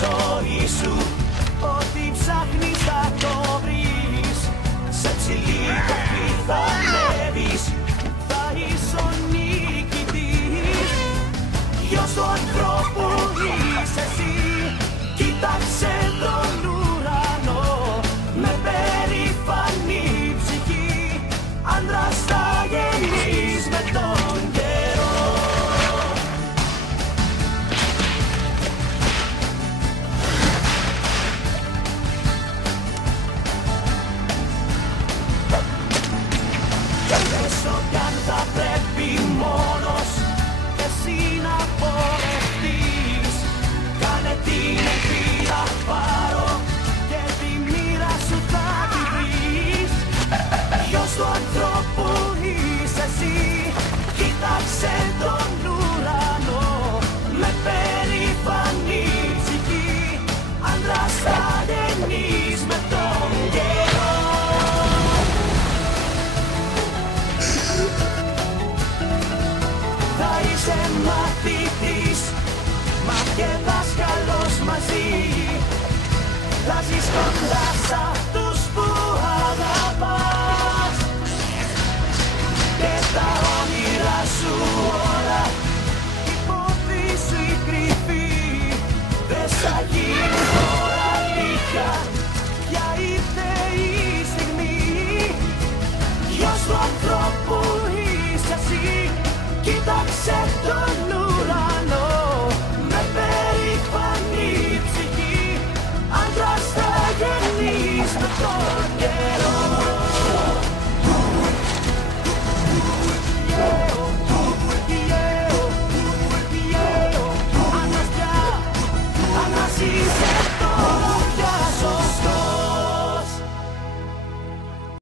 ζωή σου. Ό,τι ψάχνεις θα το βρεις, σε ψηλή κορφή θα ανέβεις, θα είσαι ο νικητής. Γιος του ανθρώπου είσαι εσύ, κοίταξε τον ουρανό με περήφανη ψυχή. Άντρας θα γεννείς με τον καιρό. Όσο κι αν θα πρέπει μόνος εσύ να πορευτείς, κάνε την ελπίδα πάρω και τη μοίρα σου θα τη βρεις. Γιος του ανθρώπου είσαι εσύ, κοίταξε τον ουρανό με περήφανη ψυχή. Άντρας θα γεννείς με τον καιρό. Θα είσαι μαθητής, μα και δάσκαλος μαζί. Θα ζεις κοντά σ' αυτούς που αγαπάς και τα όνειρά σου όλα η πόθη σου η κρυφή δεν θα γίνουν τώρα αλήθεια, πια ήρθε η στιγμή. Γιος του ανθρώπου είσαι εσύ, κοίταξε τον